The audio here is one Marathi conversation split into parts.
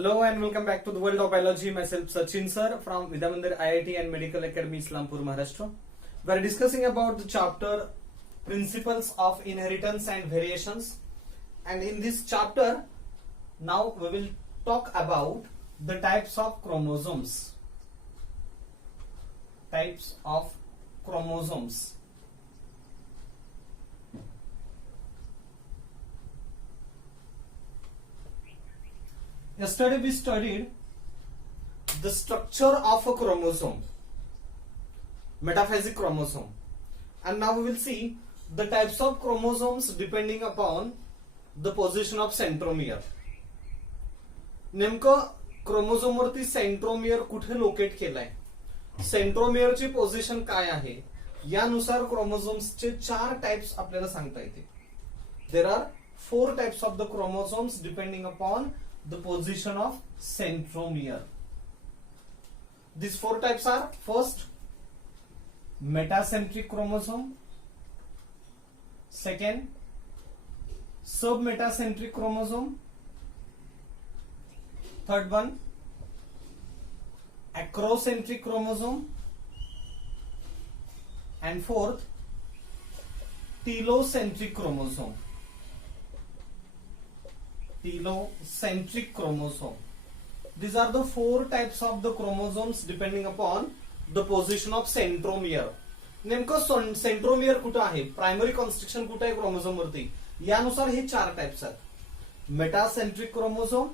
Hello and welcome back to the world of biology. Myself Sachin sir from Vidyamandir IIT and Medical Academy Islampur, Maharashtra. We are discussing about the chapter Principles of Inheritance and Variations. And in this chapter, now we will talk about the types of chromosomes. Types of chromosomes. Yesterday we studied the structure of a chromosome, metaphasic chromosome, and now we will see the types of chromosomes depending upon the position of centromere. नेमकं क्रोमोझोम वरती सेंट्रोमियर कुठे लोकेट केलाय, सेंट्रोमियरची पोझिशन काय आहे, यानुसार क्रोमोझोम्सचे 4 टाइप्स आपल्याला सांगता येते. There are 4 types of the chromosomes depending upon the position of centromere. These 4 types are: first, metacentric chromosome; second, submetacentric chromosome; third one, acrocentric chromosome; and fourth, telocentric chromosome. Telocentric chromosome. These are the 4 types of the chromosomes depending upon the position of centromere. नेमकं सेंट्रोमियर कुठं आहे, प्रायमरी कॉन्स्ट्रक्शन कुठं आहे क्रोमोझोम वरती, यानुसार हे 4 टाइप्स आहेत: metacentric chromosome,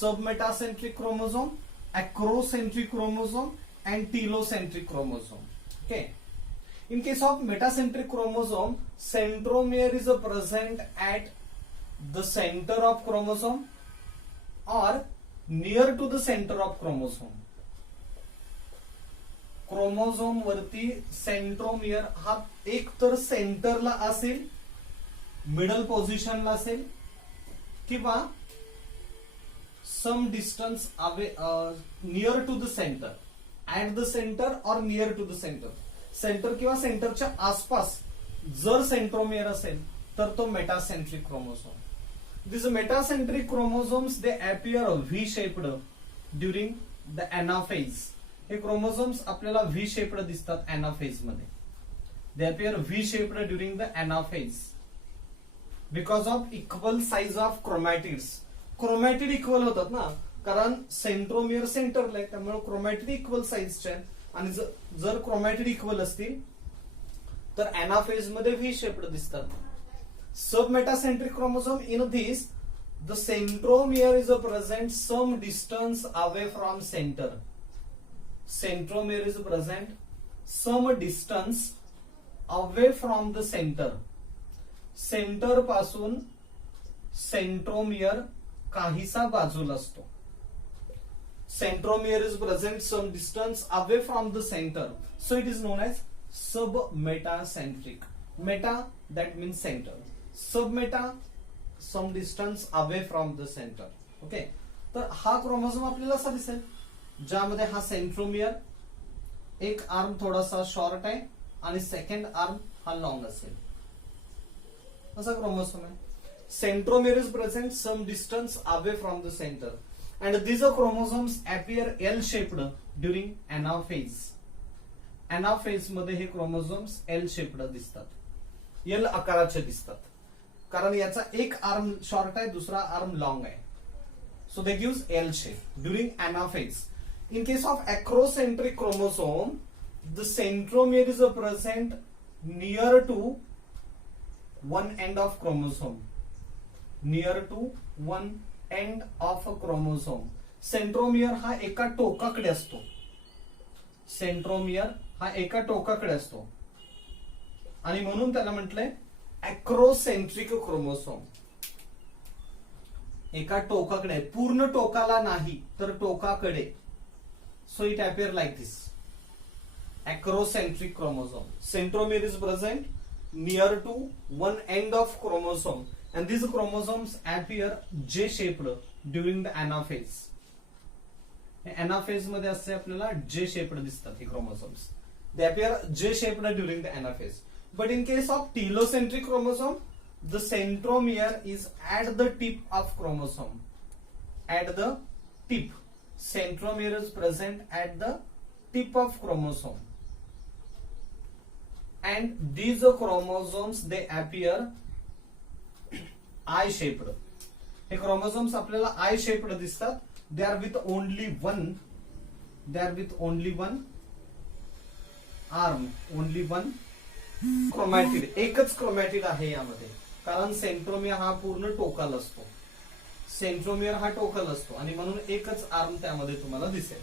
submetacentric chromosome, acrocentric chromosome and telocentric chromosome. Okay. In case of metacentric chromosome, centromere is present at the center of chromosome or near to the center of chromosome. Chromosome वरती सेंट्रोमियर हा एक तर सेंटरला असेल, मिडल पोझिशनला असेल, किंवा सम distance away near to the centre, at the centre और near to the centre. Centre किंवा सेंटरच्या आसपास जर सेंट्रोमियर असेल तर तो metacentric chromosome. These metacentric chromosomes, they appear V-shaped during the anaphase. हे chromosomes आपल्याला V-shaped दिसतात anaphase मध्ये. They appear V-shaped during the anaphase because of equal size of chromatids. Chromatid equal होतात ना, कारण सेंट्रोमियर सेंटरला आहे, त्यामुळे क्रोमॅटिड इक्वल साईजचे आहेत. आणि जर क्रोमॅटिड इक्वल असतील तर anaphase मध्ये V-shaped दिसतात. Submetacentric chromosome, in this, the centromere is present some distance away from center. Centromere is present some distance away from the center. Center पासून centromere काहीसा बाजूला असतो. Centromere is present some distance away from the center, so it is known as submetacentric. Meta, that means center. Submeta, some distance away from the centre. Okay, तर हा क्रोमोझोम आपल्याला असा दिसेल ज्यामध्ये हा सेंट्रोमियर, एक आर्म थोडासा शॉर्ट आहे आणि सेकंड आर्म हा लॉंग असेल, असा क्रोमोझोम आहे. Centromere is present some distance away from the centre and these chromosomes appear L-shaped during anaphase. anaphase मध्ये हे क्रोमोझोम्स L-shaped दिसतात, L आकाराचे दिसतात, कारण याचा एक आर्म शॉर्ट आहे, दुसरा आर्म लॉंग आहे. So they gives L shape during anaphase. In case of acrocentric chromosome, the centromere is present near to one end of chromosome. Near to one end of a chromosome. Centromere हा एका टोकाकडे असतो. सेंट्रोमियर हा एका टोकाकडे असतो आणि म्हणून त्याला म्हटलंय acrocentric chromosome. एका टोकाकडे, पूर्ण टोकाला नाही तर टोकाकडे. So it appear like this. Acrocentric chromosome. Centromere is present near to one end of chromosome and these chromosomes appear J-shaped during the anaphase. anaphase मध्ये असे आपल्याला J-shaped दिसतात हे chromosomes. They appear J-shaped during the anaphase. But in case of telocentric chromosome, the centromere is at the tip of chromosome. At the tip. Centromere is present at the tip of chromosome, and these chromosomes they appear eye shaped. हे क्रोमोसोम्स आपल्याला आय शेप्ड दिसतात. They are with only one arm, only one chromatid. एकच क्रोमॅटिड आहे यामध्ये, कारण सेंट्रोमियर हा पूर्ण टोकाल असतो. सेंट्रोमियर हा टोकल असतो आणि म्हणून एकच आर्म त्यामध्ये तुम्हाला दिसेल.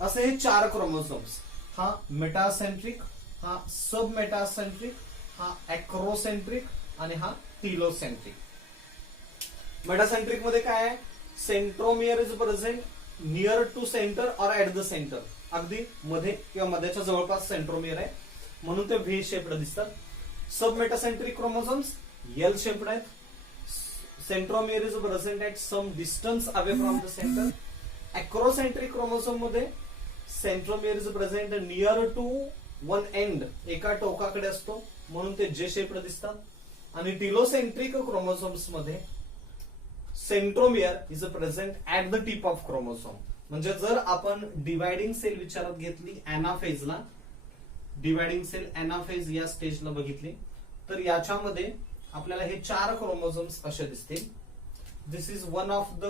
असे हे 4 क्रोमोसोम्स. हा मेटासेंट्रिक, हा सब मेटासेंट्रिक, हा अॅक्रोसेंट्रिक आणि हा टिलोसेंट्रिक. मेटासेंट्रिक मध्ये काय आहे? Centromere is present near to centre or at the centre. अगदी मध्ये किंवा मध्याच्या जवळपास सेंट्रोमियर आहे, म्हणून ते व्ही शेप्ड दिसतात. Sub metacentric chromosomes L shaped आहेत. Centromere is present at some distance away from the centre. Acrocentric chromosome मध्ये centromere is present near to one end, एका टोकाकडे असतो, म्हणून ते जे शेप्ड दिसतात. आणि टिलोसेंट्रिक क्रोमोसोम्स मध्ये centromere is present at the tip of chromosome. म्हणजे जर आपण डिवायडिंग सेल विचारात घेतली एनाफेजला, डिवायडिंग सेल एनाफेज या स्टेजला बघितली, तर याच्यामध्ये आपल्याला हे 4 क्रोमोसोम्स असे दिसतील. This is one of the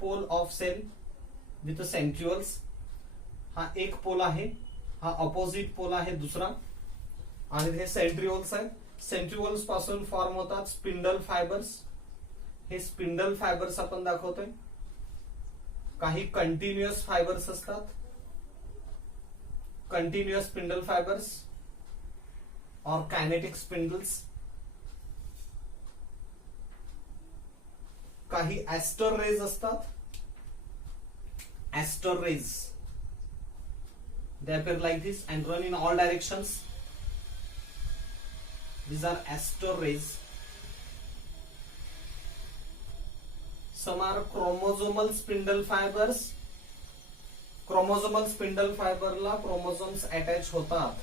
pole of cell with centrioles. हा एक पोल आहे, हा ऑपोजिट पोल आहे दुसरा, आणि हे सेंट्रिओल्स आहेत. सेंट्रिओल्स पासून फॉर्म होतात स्पिंडल फायबर्स. हे स्पिंडल फायबर्स आपण दाखवतोय. काही कंटिन्युअस फायबर्स असतात, continuous spindle fibres or kinetic spindles. काही एस्टर रेज असतात, aster rays. They appear like this and run in all directions. These are aster rays. Some are chromosomal spindle fibers. Chromosomal spindle fiber ला chromosomes attach होतात.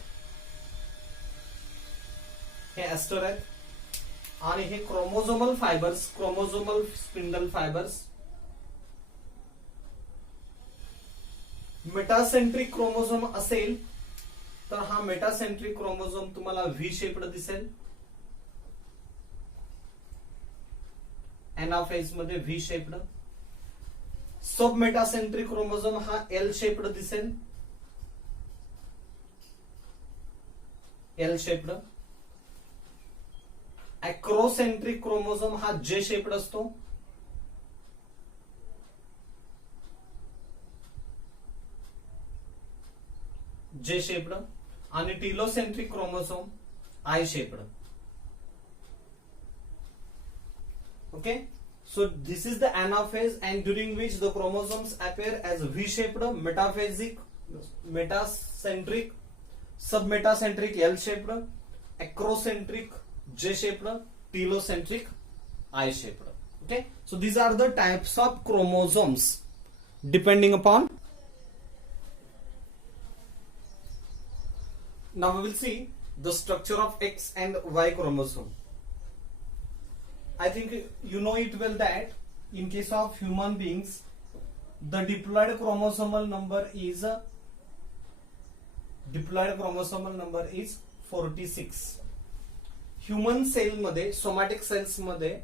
हे एस्टर आहेत. आणि हे chromosomal fibres, chromosomal spindle fibres. Metacentric chromosome असेल तर हा मेटासेंट्रिक क्रोमोझोम तुम्हाला व्ही शेप्ड दिसेल. एनाफेज मध्ये V shaped. Sub metacentric chromosome हा एल शेप्ड दिसेल, एल शेप्ड. अॅक्रोसेंट्रिक क्रोमोझोम हा जे शेप्ड असतो. J shaped. आणि telocentric chromosome I shaped. Okay, so this is the anaphase, and during which the chromosomes appear as V-shaped, metaphasic, metacentric, submetacentric L-shaped, acrocentric J-shaped, telocentric I-shaped. Okay, so these are the types of chromosomes depending upon. Now we will see the structure of X and Y chromosome. I think you know it well that in case of human beings, the diploid chromosomal number is 46. Human cell मध्ये, सोमॅटिक सेल्स मध्ये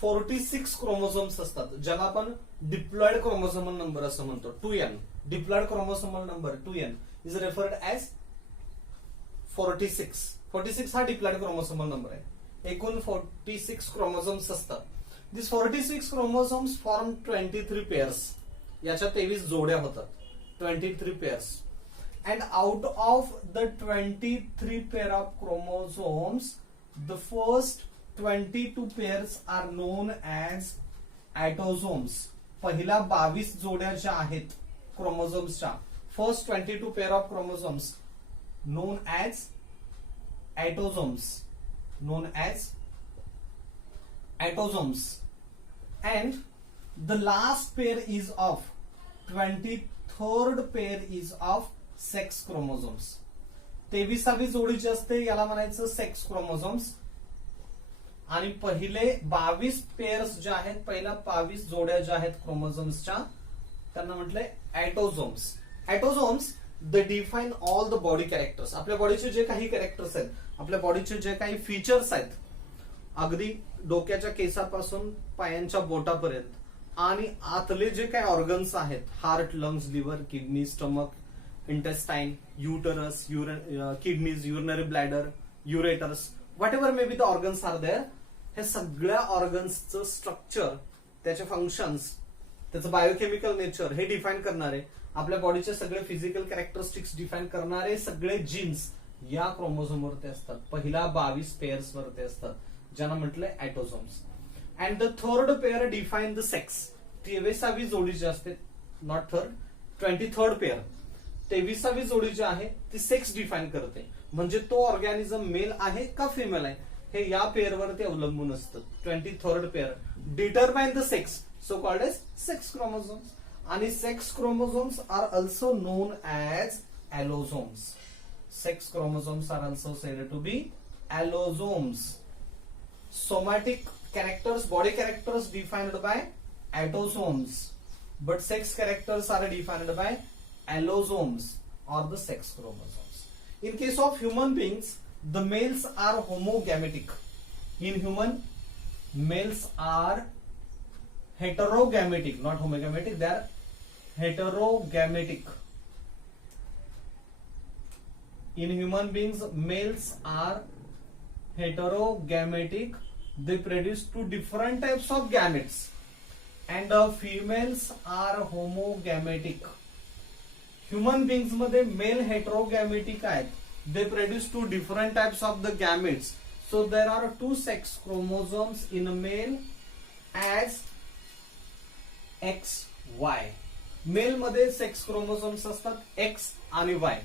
46 क्रोमोसोम्स असतात, ज्याला आपण डिप्लॉइड क्रोमोसोमल नंबर असं म्हणतो. 2n. Diploid chromosomal number 2n is referred as 46. 46 हा डिप्लॉइड क्रोमोसोमल नंबर आहे. एकूण 46 क्रोमोसोम्स असतात. This 46 chromosomes form 23 pairs. याच्या 23 जोड्या होतात. 23 pairs. And out of the 23 pair of chromosomes, the first 22 pairs are known as autosomes. पहिल्या 22 जोड्या ज्या आहेत क्रोमोसोम्सच्या, first 22 pair of chromosomes known as autosomes, and the last pair is of 23rd pair is of sex chromosomes. 23वी जोडी जी असते याला म्हणायचं सेक्स क्रोमोसोम्स. आणि पहिले 22 पेअर्स ज्या आहेत, पहिल्या 22 जोड्या ज्या आहेत क्रोमोझोम्सच्या, त्यांना म्हटलंय autosomes. Autosomes they define all the body characters. आपल्या बॉडीचे जे काही कॅरेक्टर्स आहेत, आपल्या बॉडीचे जे काही फीचर्स आहेत, अगदी डोक्याच्या केसापासून पायांच्या बोटापर्यंत, आणि आतले जे काही ऑर्गन्स आहेत, heart, lungs, liver, kidney, stomach, intestine, uterus, kidneys, urinary bladder, ureters, whatever may be the organs are there, हे सगळ्या ऑर्गन्सचं स्ट्रक्चर, त्याचे फंक्शन्स, त्याचं बायोकेमिकल नेचर हे डिफाईन करणारे, आपल्या बॉडीचे सगळे फिजिकल कॅरेक्टरिस्टिक्स डिफाईन करणारे सगळे जीन्स या क्रोमोझोम वरती असतात. पहिल्या 22 पेअर्स वरती असतात, ज्यांना म्हटलंय autosomes. And the third pair define the sex. 23वी जोडी जी असते, नॉट थर्ड, 23rd पेअर, 23वी जोडी जी आहे ती सेक्स डिफाईन करते. म्हणजे तो ऑर्गॅनिझम मेल आहे का फिमेल आहे हे या पेअर वरती अवलंबून असतं. 23rd pair determine the sex, so called as sex chromosomes. आणि sex chromosomes are also known as allosomes. Sex chromosomes are also said to be allosomes. Somatic characters, body characters defined by autosomes, but sex characters are defined by allosomes or the sex chromosomes. In case of human beings, the males are homogametic. In human, males are heterogametic, not homogametic, they are heterogametic. In human beings, males are heterogametic. They produce two different types of gametes, and females are homogametic. Human beings मध्ये male heterogametic आहेत. They produce two different types of the gametes. So there are two sex chromosomes in a male as X, Y. Male मध्ये sex chromosomes असतात X आणि Y.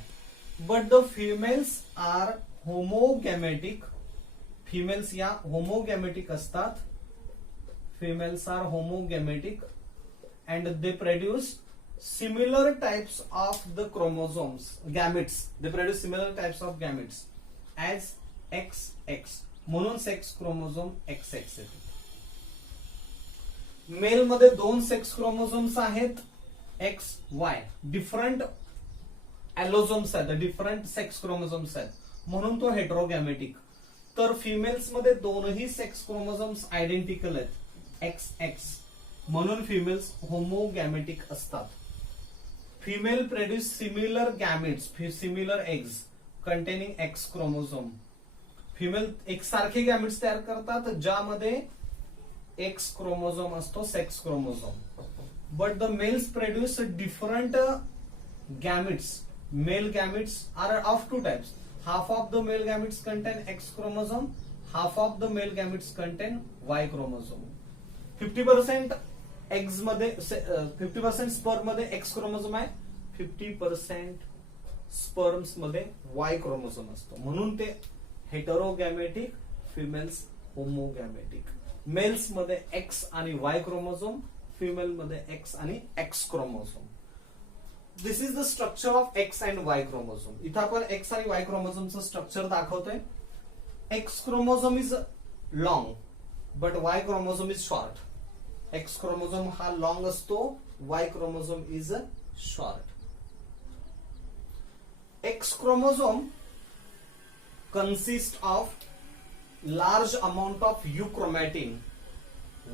But the females are homogametic. Females या होमोगॅमेटिक असतात. Females are homogametic and they produce similar types of the chromosomes, gametes. They produce similar types of gametes as XX. म्हणून सेक्स क्रोमोझोम XX येते. मेल मध्ये 2 सेक्स क्रोमोझोम्स आहेत XY. डिफरंट ऍलोझोम्स आहेत, डिफरंट सेक्स क्रोमोझोम्स आहेत, म्हणून तो हेटेरोगॅमेटिक. तर फिमेल्स मध्ये दोनही सेक्स क्रोमोझोम्स आयडेंटिकल आहेत XX, म्हणून फिमेल्स होमोगॅमेटिक असतात. Female produce similar gametes, similar eggs containing X chromosome. Female एक सारखे गॅमेट्स तयार करतात ज्यामध्ये X क्रोमोझोम असतो, sex chromosome. But the males produce different gametes. Male gametes are of 2 types. Half of the male gametes contain X chromosome, half of the male gametes contain Y chromosome. 50% eggs मध्ये 50% sperm मध्ये X chromosome आहे, 50% sperms मध्ये Y chromosome असतो. म्हणून ते हेटेरोगॅमेटिक, फिमेल्स होमोगॅमेटिक. मेल्स मध्ये X आणि Y क्रोमोझोम, फिमेल मध्ये X आणि X chromosome. This is the structure of X and Y chromosome. इथं आपण X आणि Y क्रोमोझोमचं स्ट्रक्चर दाखवतोय. X chromosome is long but Y chromosome is short. X chromosome हा लॉंग असतो, Y chromosome is short. X chromosome consist of large amount of euchromatin.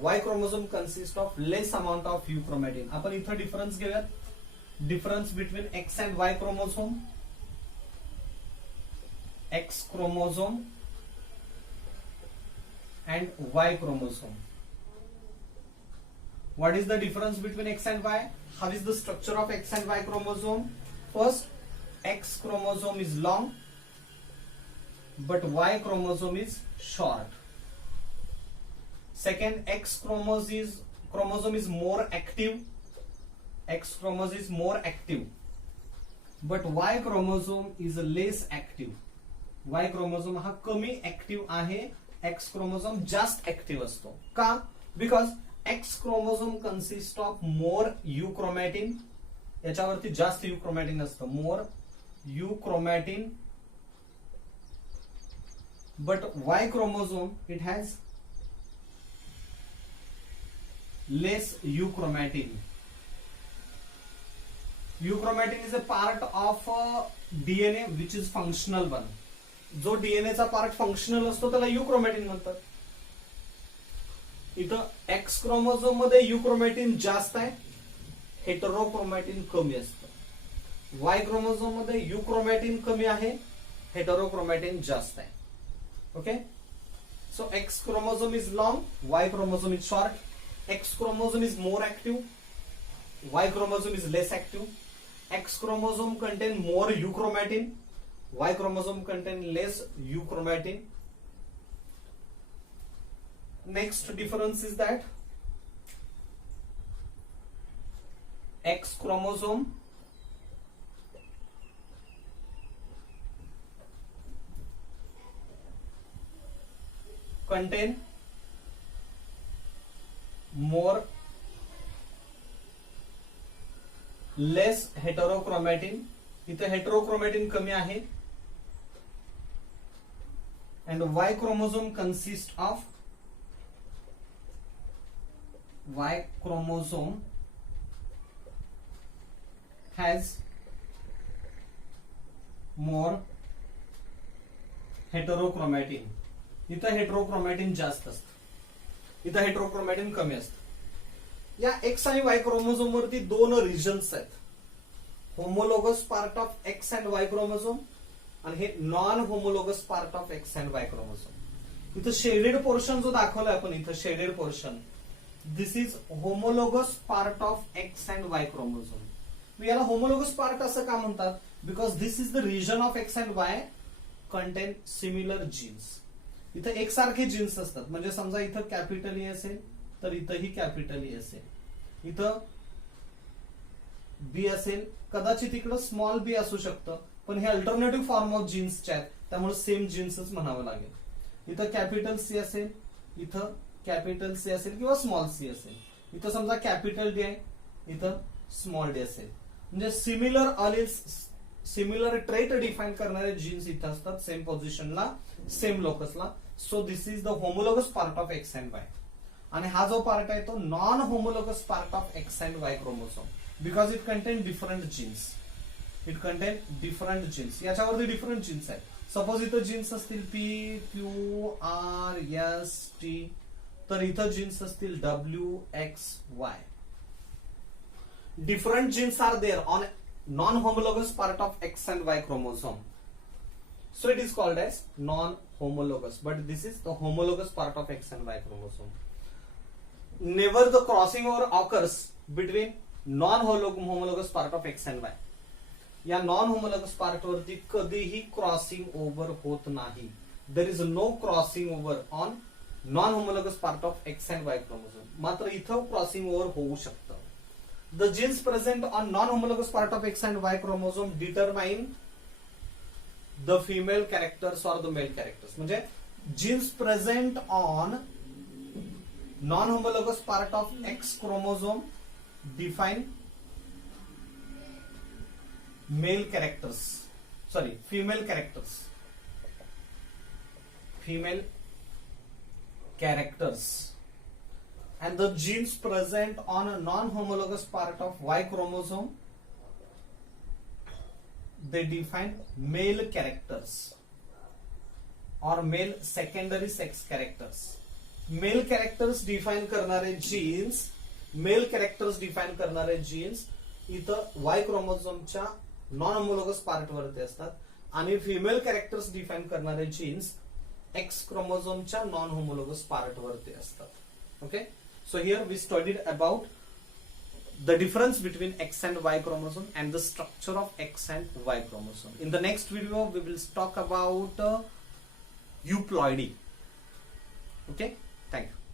Y chromosome consist of less amount of युक्रोमॅटिन. आपण इथं डिफरन्स घेऊयात. Difference between X and Y chromosome. X chromosome and Y chromosome. What is the difference between X and Y? How is the structure of X and Y chromosome? First, X chromosome is long, but Y chromosome is short. Second, X chromosome is more active. X chromosome is more active, but Y chromosome is less active. Y chromosome हा कमी ऍक्टिव्ह आहे, X chromosome जास्त ऍक्टिव्ह असतो. का? Because X chromosome consist of more euchromatin. याच्यावरती जास्त युक्रोमॅटिन असतं, more euchromatin. But Y chromosome it has less euchromatin. Euchromatin is a part of DNA which is functional one. जो DNA चा पार्ट फंक्शनल असतो त्याला युक्रोमॅटिन म्हणतात. इथं एक्स क्रोमोझोम मध्ये युक्रोमॅटिन जास्त आहे, हेटेरोक्रोमॅटिन कमी असतं. वाय क्रोमोझोम मध्ये युक्रोमॅटिन कमी आहे, हेटेरोक्रोमॅटिन जास्त आहे. Okay, so x chromosome is long, Y chromosome is short. X chromosome is more active, Y chromosome is less active. X chromosome contain more euchromatin, Y chromosome contain less euchromatin. Next difference is that X chromosome contain more less heterochromatin. इथे हेटेरोक्रोमॅटिन कमी आहे. And Y chromosome consist of, Y chromosome has more heterochromatin. इथं हेटेरोक्रोमॅटिन जास्त असतं, इथं हेटेरोक्रोमॅटिन कमी असतं. या एक्स आणि वाय क्रोमोझोम वरती दोन रिजन्स आहेत, homologous part of X and Y chromosome आणि हे non homologous part of X and Y chromosome. इथं शेडेड पोर्शन जो दाखवलाय आपण, इथं shaded portion, this is homologous part of X and Y chromosome. याला होमोलोगस पार्ट असं का म्हणतात? Because this is the region of X and Y contain similar genes. इथं एकसारखे जीन्स असतात, म्हणजे समजा इथं कॅपिटल ए असेल तर इथंही कॅपिटल ए असेल, इथं बी असेल, कदाचित इकडं स्मॉल बी असू शकतं, पण हे अल्टरनेटिव्ह फॉर्म ऑफ जीन्सचे आहेत, त्यामुळे सेम जीन्सच म्हणावं लागेल. इथं कॅपिटल सी असेल, इथं कॅपिटल सी असेल किंवा स्मॉल सी असेल. इथं समजा कॅपिटल डी आहे, इथं स्मॉल डी असेल. म्हणजे similar alleles, similar trait define करणारे जीन्स इथं असतात, सेम पोझिशनला, सेम लोकसला. So this is the homologous part of X and Y. आणि हा जो पार्ट आहे तो non homologous part of X and Y chromosome, because it contain different genes. It contain different genes. याच्यावरती डिफरंट जीन्स आहेत. सपोज इथं जीन्स असतील P, Q, R, S, T, तर इथं जीन्स असतील W, X, Y. Different genes are there on non homologous part of X and Y chromosome. So it is called as non-homologous, but this is the homologous part of X and Y chromosome. Never the crossing over occurs between non-homologous part of X and Y. या non-homologous part वरती कधीही क्रॉसिंग ओव्हर होत नाही. There is no crossing over on non-homologous part of X and Y chromosome. मात्र इथं क्रॉसिंग ओव्हर होऊ शकतं. The genes present on non-homologous part of X and Y chromosome determine the female characters or the male characters. म्हणजे genes present on non-homologous part of X chromosome define male characters. Sorry, female characters. Female characters. And the genes present on a non-homologous part of Y chromosome, they define male characters or male secondary sex characters. Male characters define करणारे genes, male characters define करणारे genes इथं Y क्रोमोझोमच्या नॉन होमोलोगस पार्ट वरती असतात आणि फिमेल कॅरेक्टर्स डिफाइन करणारे जीन्स एक्स क्रोमोझोमच्या नॉन होमोलोगस पार्ट वरती असतात. Okay, so here we studied about the difference between X and Y chromosome and the structure of X and Y chromosome. In the next video, we will talk about euploidy. Okay, thank you.